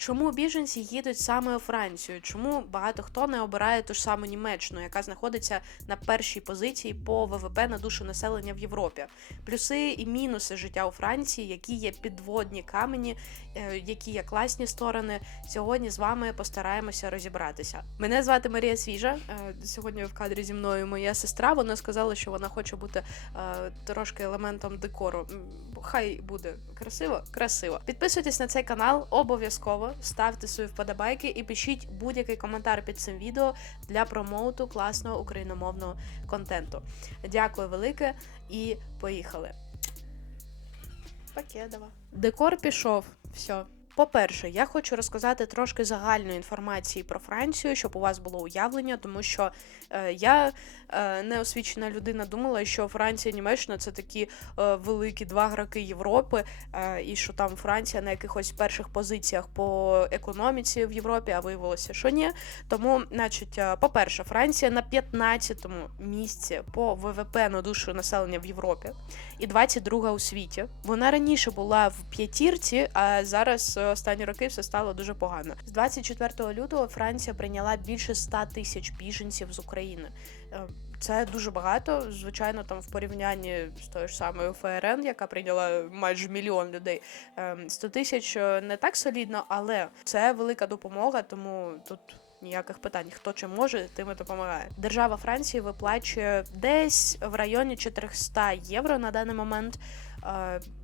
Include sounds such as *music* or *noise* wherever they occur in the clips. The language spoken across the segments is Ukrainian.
Чому біженці їдуть саме у Францію? Чому багато хто не обирає ту ж саму Німеччину, яка знаходиться на першій позиції по ВВП на душу населення в Європі? Плюси і мінуси життя у Франції, які є підводні камені, е, які є класні сторони. Сьогодні з вами постараємося розібратися. Мене звати Марія Свіжа. Е, Сьогодні в кадрі зі мною моя сестра. Вона сказала, що вона хоче бути е, трошки елементом декору. Хай буде красиво, красиво. Підписуйтесь на цей канал обов'язково, ставте свої вподобайки і пишіть будь-який коментар під цим відео для промоуту класного україномовного контенту. Дякую велике і поїхали. Пакедова. Декор пішов. Все. По-перше, я хочу розказати трошки загальної інформації про Францію, щоб у вас було уявлення, тому що е, я е, неосвічена людина думала, що Франція Німеччина це такі е, великі два граки Європи, е, і що там Франція на якихось перших позиціях по економіці в Європі, а виявилося, що ні. Тому, значить, е, по-перше, Франція на 15-му місці по ВВП на душу населення в Європі і 22 у світі. Вона раніше була в п'ятірці, а зараз е, останні роки все стало дуже погано. З 24 лютого Франція прийняла більше 100 тисяч біженців з України. Е, Це дуже багато, звичайно, там в порівнянні з тою ж самою ФРН, яка прийняла майже мільйон людей. Ем, 100 тисяч е, не так солідно, але це велика допомога, тому тут. Ніяких питань, хто чим може, тим і допомагає. Держава Франції виплачує десь в районі 400 євро на даний момент е,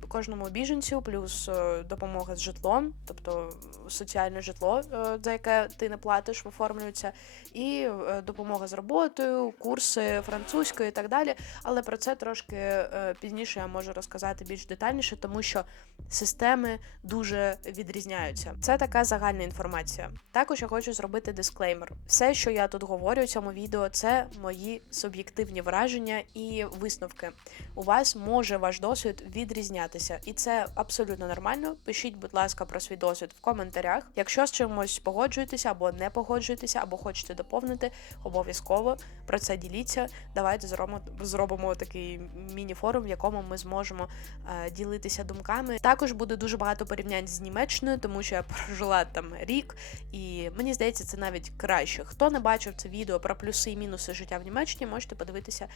кожному біженцю, плюс е, допомога з житлом, тобто соціальне житло, е, за яке ти не платиш, оформлюється, і е, допомога з роботою, курси французької і так далі. Але про це трошки е, пізніше я можу розказати більш детальніше, тому що системи дуже відрізняються. Це така загальна інформація. Також я хочу зробити дисклеймер. Все, що я тут говорю у цьому відео, це мої суб'єктивні враження і висновки. У вас може ваш досвід відрізнятися, і це абсолютно нормально. Пишіть, будь ласка, про свій досвід в коментарях. Якщо з чимось погоджуєтеся або не погоджуєтеся, або хочете доповнити, обов'язково про це діліться. Давайте зробимо, зробимо такий міні-форум, в якому ми зможемо е, ділитися думками. Також буде дуже багато порівнянь з Німеччиною, тому що я прожила там рік, і мені здається, це навіть краще. Хто не бачив це відео про плюси і мінуси життя в Німеччині, можете подивитися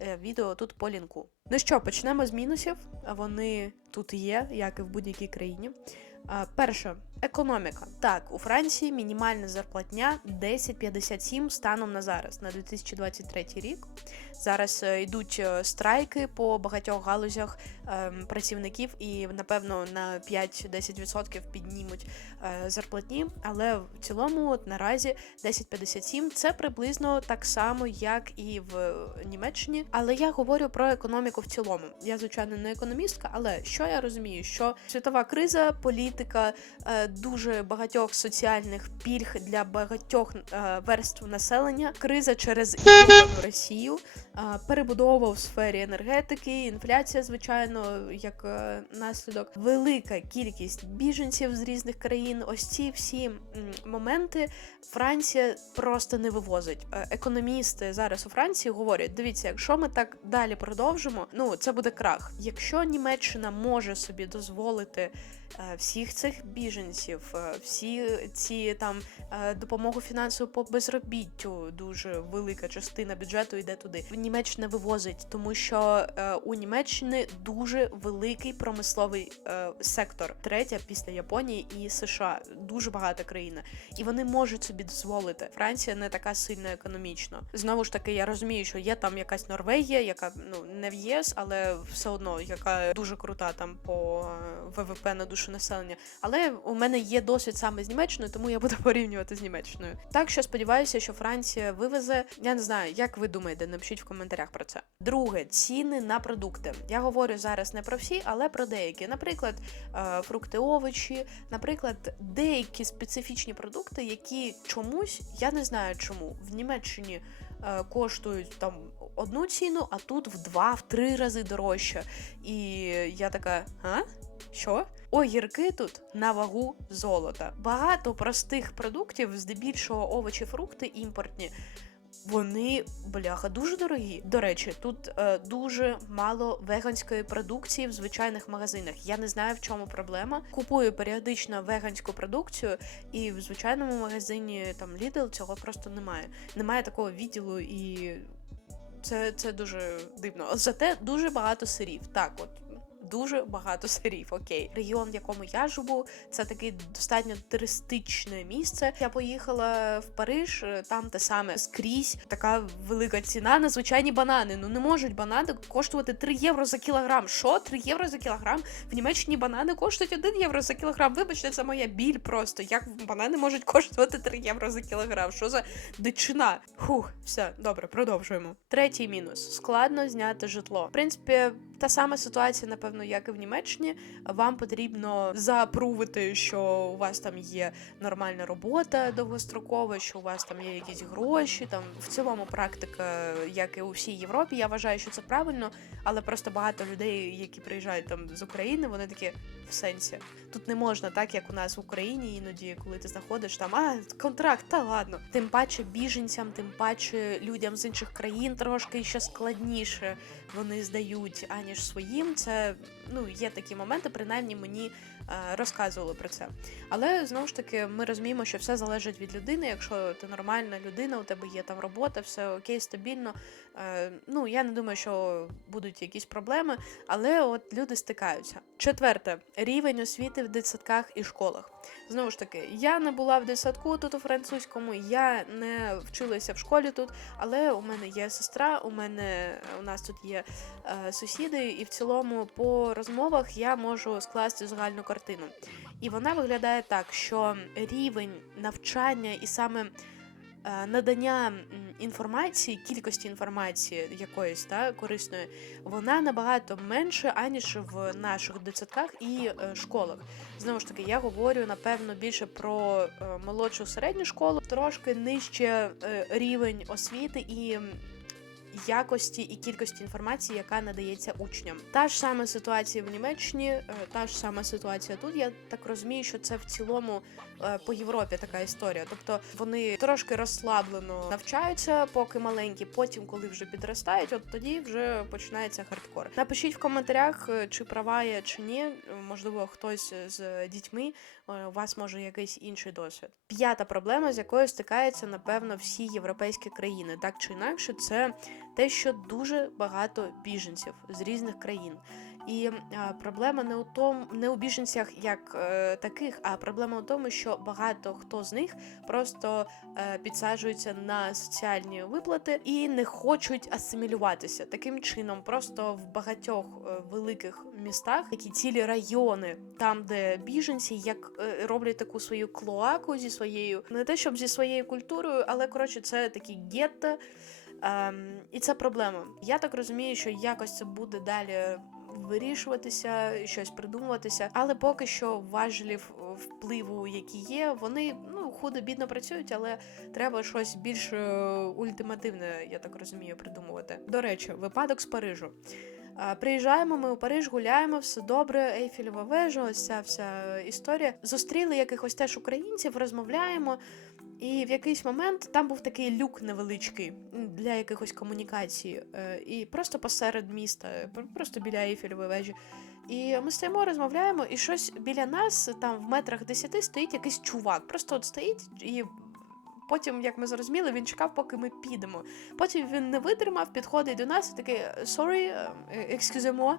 е, відео тут по лінку. Ну що, почнемо з мінусів. Вони тут є, як і в будь-якій країні. Перше, економіка. Так, у Франції мінімальна зарплатня 10,57 станом на зараз, на 2023 рік. Зараз е, йдуть е, страйки по багатьох галузях ем, працівників, і напевно на 5-10% піднімуть е, зарплатні. Але в цілому, от наразі 10,57 це приблизно так само, як і в Німеччині. Але я говорю про економіку в цілому. Я звичайно не економістка, але що я розумію, що світова криза, політика, е, дуже багатьох соціальних пільг для багатьох е, верств населення, криза через *laughs* Росію, е, перебудова в сфері енергетики, інфляція, звичайно, як е, наслідок, велика кількість біженців з різних країн. Ось ці всі м, моменти Франція просто не вивозить. Економісти зараз у Франції говорять: дивіться, якщо ми так далі продовжимо, ну це буде крах. Якщо Німеччина може собі дозволити всіх цих біженців, е, всі ці там е, допомогу фінансову по безробіттю, дуже велика частина бюджету йде туди. Німеччина вивозить, тому що е, у Німеччини дуже великий промисловий е, сектор, третя після Японії і США. Дуже багата країна, і вони можуть собі дозволити. Франція не така сильна економічно. Знову ж таки, я розумію, що є там якась Норвегія, яка ну не в ЄС, але все одно яка дуже крута там по е, ВВП на душу населення. Але у мене є досвід саме з Німеччиною, тому я буду *laughs* порівнювати з Німеччиною. Так що сподіваюся, що Франція вивезе. Я не знаю, як ви думаєте, напишіть в коментарях про це. Друге, ціни на продукти. Я говорю зараз не про всі, але про деякі. Наприклад, е, фрукти, овочі, наприклад, деякі специфічні продукти, які чомусь я не знаю чому в Німеччині е, коштують там одну ціну, а тут в два, в три рази дорожче. І я така, а? Що? Огірки тут на вагу золота. Багато простих продуктів, здебільшого овочі, фрукти імпортні. Вони бляха дуже дорогі. До речі, тут е, дуже мало веганської продукції в звичайних магазинах. Я не знаю, в чому проблема. Купую періодично веганську продукцію, і в звичайному магазині там Lidl цього просто немає. Немає такого відділу і. Це, це дуже дивно. Зате дуже багато сирів. Так, от дуже багато сирів. Окей, регіон, в якому я живу, це таке достатньо туристичне місце. Я поїхала в Париж, е, там те саме скрізь така велика ціна на звичайні банани. Ну не можуть банани коштувати 3 євро за кілограм. Що 3 євро за кілограм? В Німеччині банани коштують 1 євро за кілограм. Вибачте, це моя біль просто. Як банани можуть коштувати 3 євро за кілограм? Що за дичина? Хух, все добре, продовжуємо. Третій мінус: складно зняти житло. В принципі, та сама ситуація, напевно, як і в Німеччині. Вам потрібно запрувити, що у вас там є нормальна робота довгострокова, що у вас там є якісь гроші. Там в цілому практика, як і у всій Європі. Я вважаю, що це правильно, але просто багато людей, які приїжджають там з України, вони такі в сенсі. Тут не можна, так як у нас в Україні, іноді, коли ти знаходиш там, а контракт, та ладно. Тим паче біженцям, тим паче людям з інших країн трошки ще складніше вони здають, аніж своїм. Це ну є такі моменти, принаймні мені е, розказували про це. Але знову ж таки, ми розуміємо, що все залежить від людини. Якщо ти нормальна людина, у тебе є там робота, все окей, стабільно. Е, ну я не думаю, що будуть якісь проблеми, але от люди стикаються. Четверте рівень освіти в дитсадках і школах. Знову ж таки, я не була в дитсадку тут у французькому, я не вчилася в школі тут, але у мене є сестра, у мене у нас тут є е, сусіди, і в цілому по розмовах я можу скласти загальну картину. І вона виглядає так, що рівень навчання і саме надання інформації, кількості інформації якоїсь та корисної, вона набагато менше, аніж в наших дитсадках і е, школах. Знову ж таки, я говорю напевно більше про е, молодшу середню школу, трошки нижче е, рівень освіти і. Якості і кількості інформації, яка надається учням, та ж сама ситуація в Німеччині, е, та ж сама ситуація тут. Я так розумію, що це в цілому е, по Європі така історія. Тобто вони трошки розслаблено навчаються, поки маленькі. Потім, коли вже підростають, от тоді вже починається хардкор. Напишіть в коментарях, е, чи права я чи ні. Можливо, хтось з дітьми у вас може якийсь інший досвід. П'ята проблема, з якою стикаються напевно всі європейські країни, так чи інакше, це те, що дуже багато біженців з різних країн. І е, проблема не у тому, не у біженцях як е, таких, а проблема у тому, що багато хто з них просто е, підсаджуються на соціальні виплати і не хочуть асимілюватися. Таким чином, просто в багатьох е, великих містах, які цілі райони, там, де біженці, як е, роблять таку свою клоаку зі своєю, не те, щоб зі своєю культурою, але коротше, це такі гетто. Ем, і це проблема. Я так розумію, що якось це буде далі вирішуватися, щось придумуватися, але поки що важелів е, впливу, які є, вони ну худо-бідно працюють, але треба щось більш е, ультимативне, я так розумію, придумувати. До речі, випадок з Парижу. А, Приїжджаємо ми у Париж, гуляємо, все добре, Ейфелева вежа, ось ця вся історія. Зустріли якихось теж українців, розмовляємо. І в якийсь момент там був такий люк невеличкий для якихось комунікацій, е, і просто посеред міста, е, просто біля Ейфелевої вежі. І ми стоїмо, розмовляємо, і щось біля нас, там в метрах десяти, стоїть якийсь чувак. Просто от стоїть, і потім, як ми зрозуміли, він чекав, поки ми підемо. Потім він не витримав, підходить до нас і такий sorry, е, excuse moi.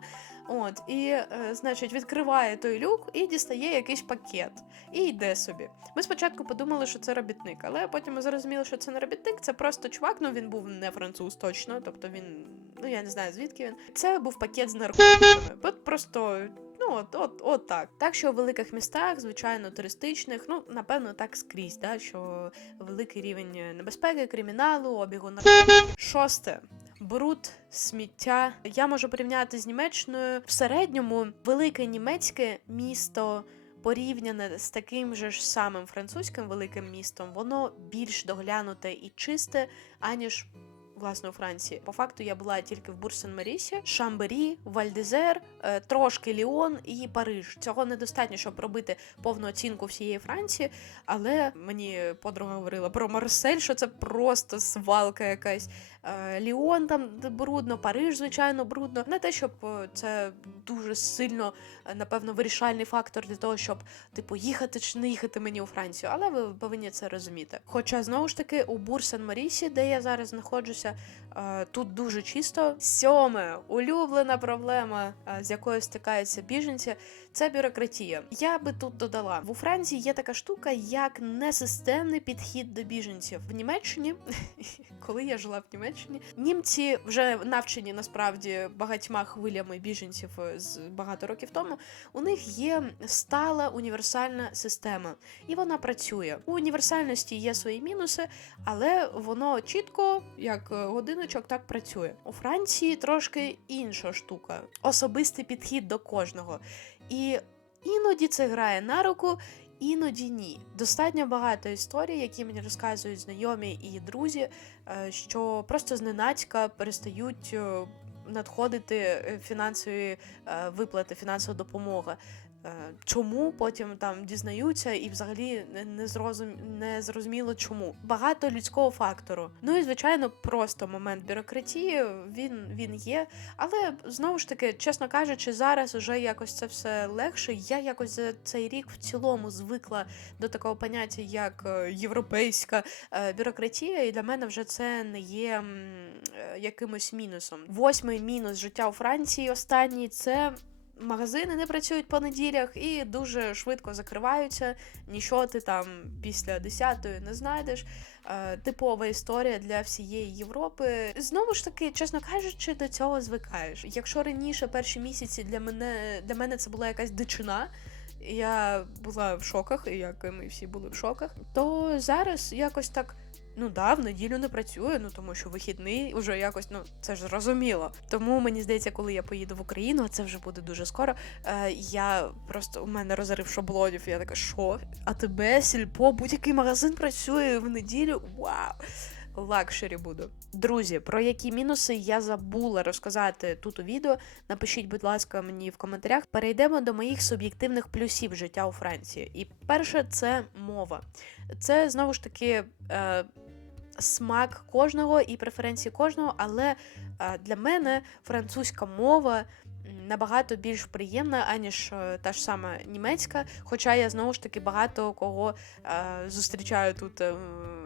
От, і, е, значить, відкриває той люк і дістає якийсь пакет і йде собі. Ми спочатку подумали, що це робітник, але потім ми зрозуміли, що це не робітник, це просто чувак. Ну він був не француз точно, тобто він, ну я не знаю звідки він. Це був пакет з наркотиками. От просто. От, от, от так. Так що у великих містах, звичайно, туристичних, ну, напевно, так скрізь, да, що великий рівень небезпеки, криміналу, обігу наркотиків. Шосте. Бруд, сміття. Я можу порівняти з Німеччиною. В середньому велике німецьке місто порівняне з таким же ж самим французьким великим містом, воно більш доглянуте і чисте, аніж власне у Франції. По факту я була тільки в Бурсен-Марісі, Шамбері, Вальдезер, е, трошки Ліон і Париж. Цього недостатньо, щоб робити повну оцінку всієї Франції. Але мені подруга говорила про Марсель, що це просто свалка якась. Е, Ліон там брудно, Париж, звичайно, брудно. Не те, щоб е, це дуже сильно, е, напевно, вирішальний фактор для того, щоб типу їхати чи не їхати мені у Францію, але ви повинні це розуміти. Хоча знову ж таки у Бурсен-Марісі, де я зараз знаходжуся, тут дуже чисто. Сьоме улюблена проблема, з якою стикаються біженці, це бюрократія. Я би тут додала в Франції є така штука, як несистемний підхід до біженців в Німеччині. *laughs* Коли я жила в Німеччині, німці вже навчені насправді багатьма хвилями біженців е, з багато років тому. У них є стала універсальна система, і вона працює. У універсальності є свої мінуси, але воно чітко, як е, годиночок, так працює. У Франції трошки інша штука, особистий підхід до кожного. І іноді це грає на руку. Іноді ні. Достатньо багато історій, які мені розказують знайомі і друзі, е, що просто зненацька перестають е, надходити е, фінансові виплати, фінансова допомога. Е, Чому потім там дізнаються і взагалі не- зрозум... не зрозуміло чому. Багато людського фактору. Ну і звичайно, просто момент бюрократії він, він є. Але знову ж таки, чесно кажучи, зараз уже якось це все легше. Я якось за цей рік в цілому звикла до такого поняття, як е, європейська е, бюрократія, і для мене вже це не є якимось мінусом. Восьмий мінус життя у Франції останній це. Магазини не працюють по неділях і дуже швидко закриваються. Нічого ти там після 10-ї не знайдеш. Е, типова історія для всієї Європи. Знову ж таки, чесно кажучи, до цього звикаєш. Якщо раніше перші місяці для мене для мене це була якась дичина. Я була в шоках, і як і ми всі були в шоках, то зараз якось так. Ну да, в неділю не працює, ну тому що вихідний вже якось, ну це ж зрозуміло. Тому мені здається, коли я поїду в Україну, а це вже буде дуже скоро. Е, я просто у мене розрив шаблонів. Я така, що? А тебе сільпо, будь-який магазин працює в неділю? Вау! Лакшері буду. Друзі, про які мінуси я забула розказати тут у відео. Напишіть, будь ласка, мені в коментарях. Перейдемо до моїх суб'єктивних плюсів життя у Франції. І перше, це мова. Це знову ж таки. Е, Смак кожного і преференції кожного, але е, для мене французька мова набагато більш приємна, аніж е, та ж сама німецька. Хоча я знову ж таки багато кого е, зустрічаю тут, е,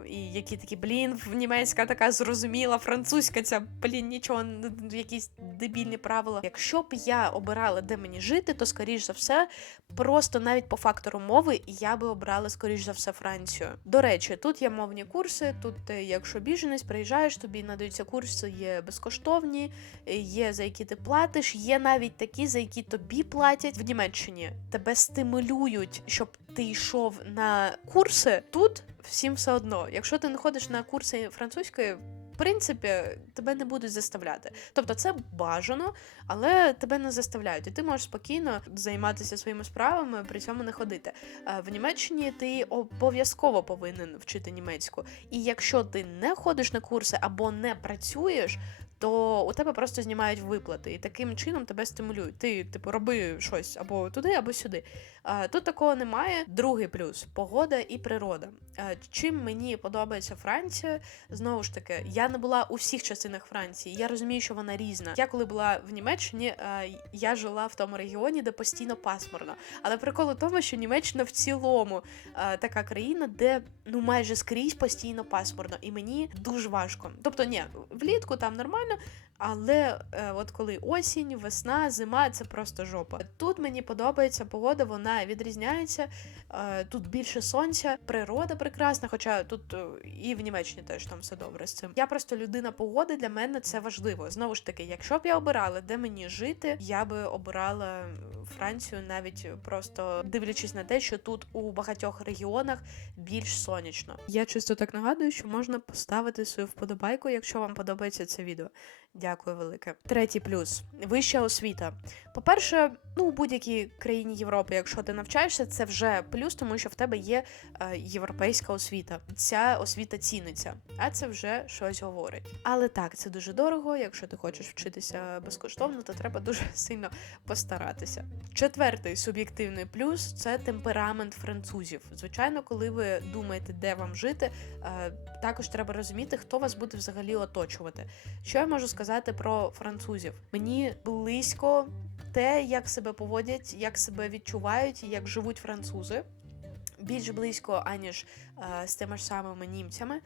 і які такі, блін, німецька така зрозуміла, французька ця, блін, нічого, якісь дебільні правила. Якщо б я обирала, де мені жити, то скоріш за все, просто навіть по фактору мови я би обрала скоріш за все Францію. До речі, тут є мовні курси. Тут, е, якщо біженець, приїжджаєш, тобі надаються курси, є безкоштовні, е, є за які ти платиш, є навіть такі, за які тобі платять в Німеччині. Тебе стимулюють, щоб ти йшов на курси. Тут всім все одно. Якщо ти не ходиш на курси французької. В принципі, тебе не будуть заставляти. Тобто це бажано, але тебе не заставляють. І ти можеш спокійно займатися своїми справами, при цьому не ходити. Е, В Німеччині ти обов'язково повинен вчити німецьку. І якщо ти не ходиш на курси або не працюєш, то у тебе просто знімають виплати, і таким чином тебе стимулюють. Ти, типу, роби щось або туди, або сюди. Тут такого немає. Другий плюс погода і природа. Чим мені подобається Франція, знову ж таки, я не була у всіх частинах Франції. Я розумію, що вона різна. Я коли була в Німеччині, я жила в тому регіоні, де постійно пасмурно. Але прикол у тому, що Німеччина в цілому така країна, де ну майже скрізь постійно пасмурно, і мені дуже важко. Тобто, ні, влітку там нормально. no, no. Але е, от коли осінь, весна, зима це просто жопа. Тут мені подобається погода, вона відрізняється. Е, тут більше сонця, природа прекрасна, хоча тут е, і в Німеччині теж там все добре з цим. Я просто людина погоди, для мене це важливо. Знову ж таки, якщо б я обирала, де мені жити, я би обирала Францію, навіть просто дивлячись на те, що тут у багатьох регіонах більш сонячно. Я чисто так нагадую, що можна поставити свою вподобайку, якщо вам подобається це відео. Дякую. велике. Третій плюс вища освіта. По-перше, ну у будь-якій країні Європи, якщо ти навчаєшся, це вже плюс, тому що в тебе є е, європейська освіта. Ця освіта ціниться, а це вже щось говорить. Але так, це дуже дорого. Якщо ти хочеш вчитися безкоштовно, то треба дуже *laughs* сильно постаратися. Четвертий суб'єктивний плюс це темперамент французів. Звичайно, коли ви думаєте, де вам жити, е, також треба розуміти, хто вас буде взагалі оточувати. Що я можу сказати про французів? Мені близько те, як себе поводять, як себе відчувають як живуть французи. Більш близько, аніж е, з тими ж самими німцями.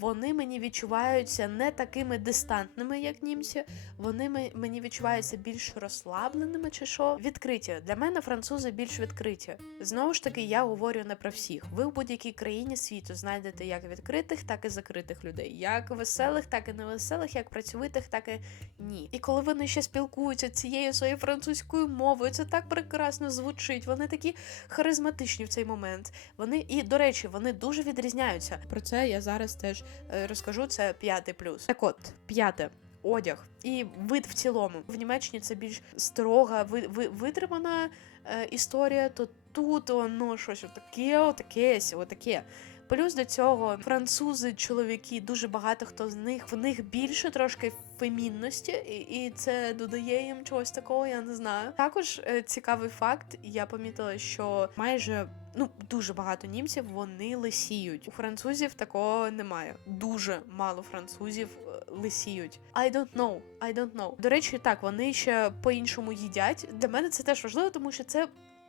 Вони мені відчуваються не такими дистантними, як німці. Вони мені відчуваються більш розслабленими чи що. Відкриті. Для мене французи більш відкриті. Знову ж таки, я говорю не про всіх. Ви в будь-якій країні світу знайдете як відкритих, так і закритих людей, як веселих, так і невеселих, як працьовитих, так і ні. І коли вони ще спілкуються цією своєю французькою мовою, це так прекрасно звучить. Вони такі харизматичні в цей момент. Вони і до речі, вони дуже відрізняються. Про це я зараз теж е, розкажу. Це п'ятий плюс. Так от, п'яте. Одяг і вид в цілому. В Німеччині це більш строга, ви, ви, витримана е, історія, то тут воно щось таке, отаке, отаке. Плюс до цього французи, чоловіки, дуже багато хто з них в них більше трошки фемінності, і, і це додає їм чогось такого, я не знаю. Також е, цікавий факт, я помітила, що майже ну дуже багато німців вони лисіють. У французів такого немає. Дуже мало французів е, лисіють. I don't know, I don't know. До речі, так вони ще по-іншому їдять. Для мене це теж важливо, тому що це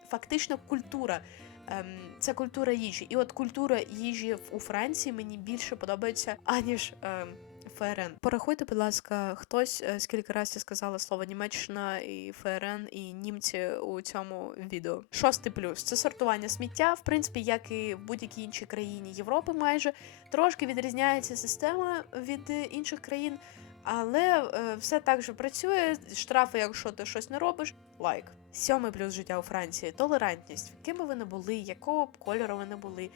фактично культура. Ем, це культура їжі. І от культура їжі у Франції мені більше подобається, аніж ем, ФРН. Порахуйте, будь ласка, хтось е, скільки разів я сказала слово Німеччина і ФРН і німці у цьому відео. Шостий плюс це сортування сміття. В принципі, як і в будь-якій іншій країні Європи, майже трошки відрізняється система від е, інших країн. Але е, все так же працює. Штрафи, якщо ти щось не робиш, лайк. Сьомий плюс життя у Франції толерантність. Ким би ви не були, якого б кольору ви не були,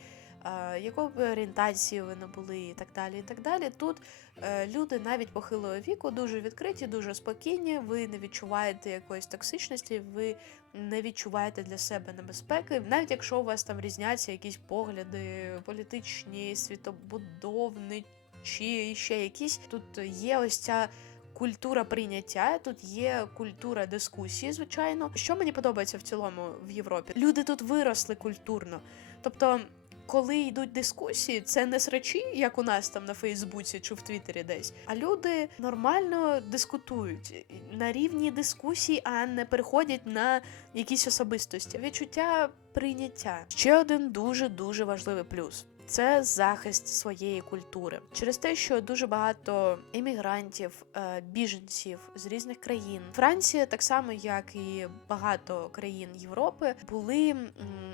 якої б орієнтації ви не були, і так далі. І так далі. Тут е, люди навіть похилого віку дуже відкриті, дуже спокійні. Ви не відчуваєте якоїсь токсичності, ви не відчуваєте для себе небезпеки, навіть якщо у вас там різняться якісь погляди політичні, світобудовні чи ще якісь. Тут є ось ця культура прийняття, тут є культура дискусії, звичайно. Що мені подобається в цілому в Європі? Люди тут виросли культурно. Тобто, коли йдуть дискусії, це не срачі, як у нас там на Фейсбуці чи в Твіттері десь, а люди нормально дискутують на рівні дискусій, а не переходять на якісь особистості. Відчуття прийняття. Ще один дуже дуже важливий плюс. Це захист своєї культури через те, що дуже багато іммігрантів, е, біженців з різних країн. Франція, так само як і багато країн Європи, були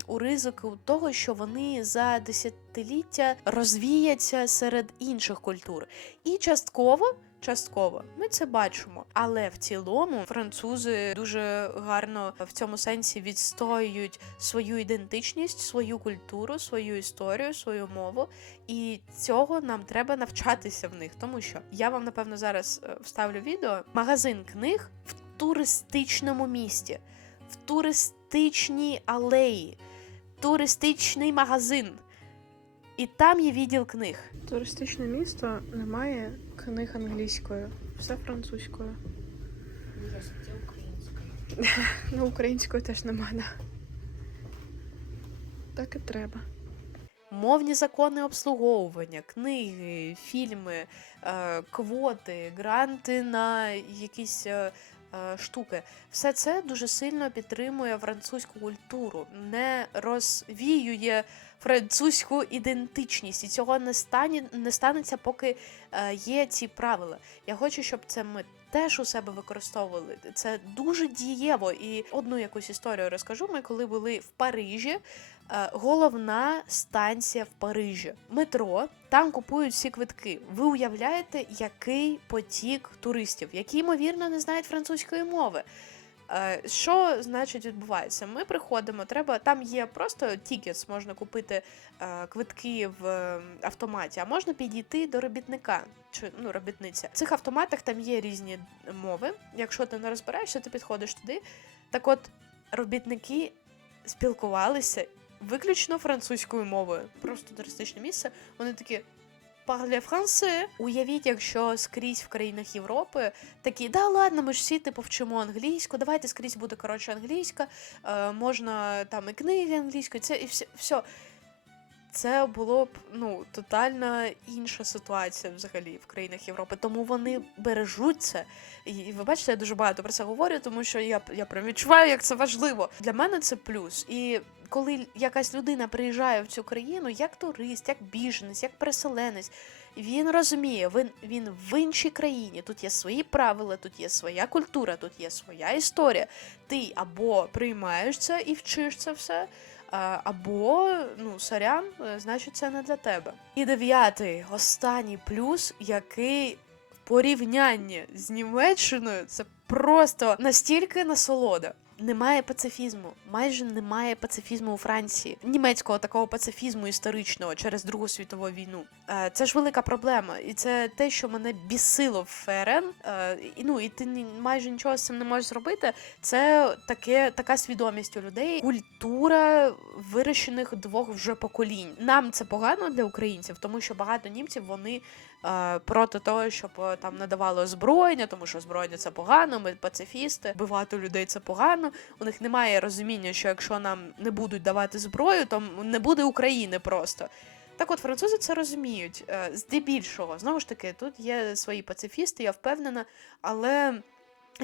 у ризику того, що вони за десятиліття розвіяться серед інших культур, і частково. Частково ми це бачимо, але в цілому французи дуже гарно в цьому сенсі відстоюють свою ідентичність, свою культуру, свою історію, свою мову. І цього нам треба навчатися в них, тому що я вам напевно зараз е, вставлю відео. Магазин книг в туристичному місті, в туристичній алеї, туристичний магазин. І там є відділ книг. Туристичне місто немає книг англійською, все французькою. Це *laughs* українською. Ну, українською теж немає. Так і треба. Мовні закони обслуговування, книги, фільми, е, квоти, гранти на якісь е, е, штуки. Все це дуже сильно підтримує французьку культуру, не розвіює французьку ідентичність, і цього не стане не станеться, поки е, є ці правила. Я хочу, щоб це ми теж у себе використовували. Це дуже дієво. І одну якусь історію розкажу. Ми коли були в Парижі. Е, Головна станція в Парижі. Метро, там купують всі квитки. Ви уявляєте, який потік туристів, які, ймовірно, не знають французької мови. Е, Що значить відбувається? Ми приходимо, треба там є просто тікетс, можна купити е, квитки в е, автоматі, а можна підійти до робітника чи ну робітниця. В цих автоматах там є різні мови. Якщо ти не розбираєшся, ти підходиш туди. Так от робітники спілкувалися виключно французькою мовою. Просто туристичне місце. Вони такі. Parle français. Уявіть, якщо скрізь в країнах Європи такі, да ладно, ми ж всі типу вчимо англійську, давайте скрізь буде коротше англійська, е, можна там і книги англійською, це і все. все. Це було б ну тотально інша ситуація взагалі в країнах Європи. Тому вони бережуть це. І ви бачите, я дуже багато про це говорю, тому що я, я прям відчуваю, як це важливо. Для мене це плюс. І коли якась людина приїжджає в цю країну як турист, як біженець, як переселенець, він розуміє, він, він в іншій країні. Тут є свої правила, тут є своя культура, тут є своя історія. Ти або приймаєш це і вчиш це все. Або, ну, сорян, е, значить, це не для тебе. І дев'ятий, останній плюс, який в порівнянні з Німеччиною, це просто настільки насолода. Немає пацифізму, майже немає пацифізму у Франції, німецького такого пацифізму історичного через Другу світову війну. Е, Це ж велика проблема, і це те, що мене бісило в ФРН. Е, і, Ну і ти майже нічого з цим не можеш зробити. Це таке така свідомість у людей, культура вирощених двох вже поколінь. Нам це погано для українців, тому що багато німців вони проти того, щоб е, там надавали озброєння, тому що озброєння це погано. Ми пацифісти, бивати людей це погано. У них немає розуміння, що якщо нам не будуть давати зброю, то не буде України просто. Так от французи це розуміють. Е, Здебільшого, знову ж таки, тут є свої пацифісти, я впевнена, але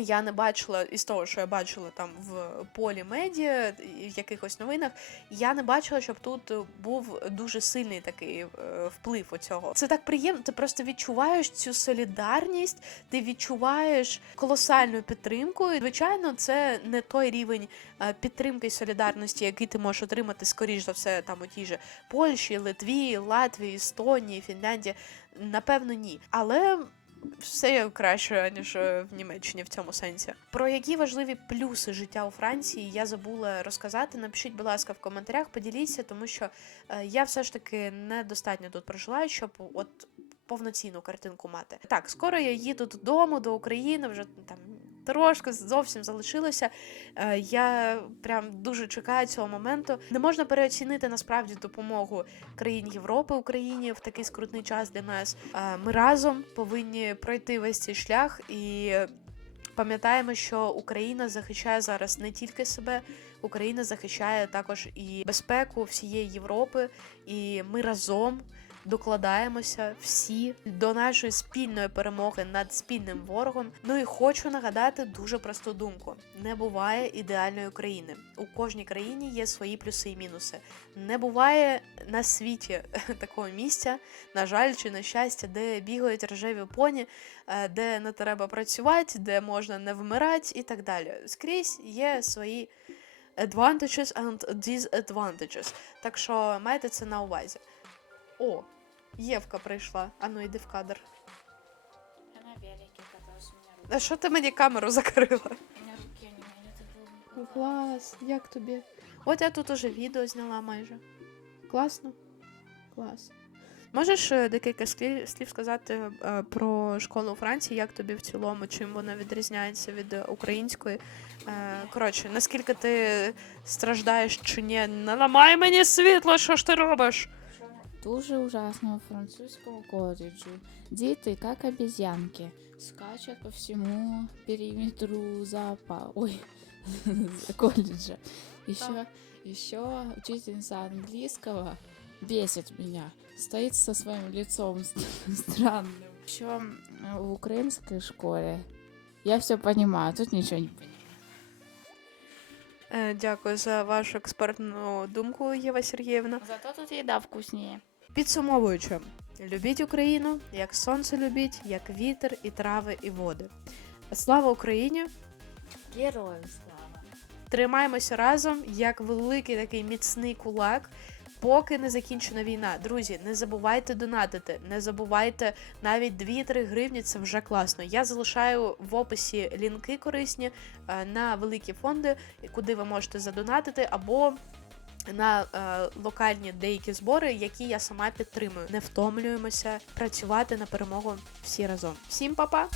я не бачила із того, що я бачила там в полі медіа, в якихось новинах, я не бачила, щоб тут був дуже сильний такий е, вплив у цього. Це так приємно. Ти просто відчуваєш цю солідарність, ти відчуваєш колосальну підтримку. І, звичайно, це не той рівень е, підтримки і солідарності, який ти можеш отримати, скоріш за все, там у тій же Польщі, Литві, Латвії, Естонії, Фінляндії. Напевно, ні. Але все краще, ніж е, в Німеччині в цьому сенсі. Про які важливі плюси життя у Франції я забула розказати. Напишіть, будь ласка, в коментарях, поділіться, тому що е, я все ж таки недостатньо тут прожила, щоб от повноцінну картинку мати. Так, скоро я їду додому, до України, вже там трошки зовсім залишилося. Е, Я прям дуже чекаю цього моменту. Не можна переоцінити насправді допомогу країн Європи Україні в такий скрутний час для нас. Е, Ми разом повинні пройти весь цей шлях і пам'ятаємо, що Україна захищає зараз не тільки себе, Україна захищає також і безпеку всієї Європи, і ми разом. Докладаємося всі до нашої спільної перемоги над спільним ворогом. Ну і хочу нагадати дуже просту думку: не буває ідеальної країни. У кожній країні є свої плюси і мінуси. Не буває на світі *laughs* такого місця, на жаль, чи на щастя, де бігають рожеві поні, е, де не треба працювати, де можна не вмирати і так далі. Скрізь є свої advantages and disadvantages. Так що майте це на увазі. О, Євка прийшла. Ану, йди в кадр. Я на велике каталась, у меня руки. А що ти мені камеру закрила? У меня руки не это было. Клас, як тобі? От я тут уже відео зняла майже. Класно? Клас. Можеш е, декілька слів, слів сказати е, про школу у Франції, як тобі в цілому, чим вона відрізняється від е, української? Е, коротше, наскільки ти страждаєш чи ні? Не ламай мені світло, що ж ти робиш? Дуже ужасного французского колледжа. Дети, как обезьянки, скачут по всему периметру зоопа... Ой, *laughs* колледжа. Еще, еще учительница английского бесит меня. Стоит со своим лицом *laughs* странным. Еще в украинской школе я все понимаю, тут ничего не понимаю. Е, дякую за вашу експертну думку, Єва Сергіївна. Зато тут еда вкуснее. Підсумовуючи, любіть Україну, як сонце любіть, як вітер, і трави, і води. Слава Україні! Героям слава. Тримаємося разом, як великий такий міцний кулак. поки не закінчена війна. Друзі, не забувайте донатити, не забувайте навіть 2-3 гривні, це вже класно. Я залишаю в описі лінки корисні е, на великі фонди, куди ви можете задонатити, або на е, локальні деякі збори, які я сама підтримую. Не втомлюємося працювати на перемогу всі разом. Всім па-па!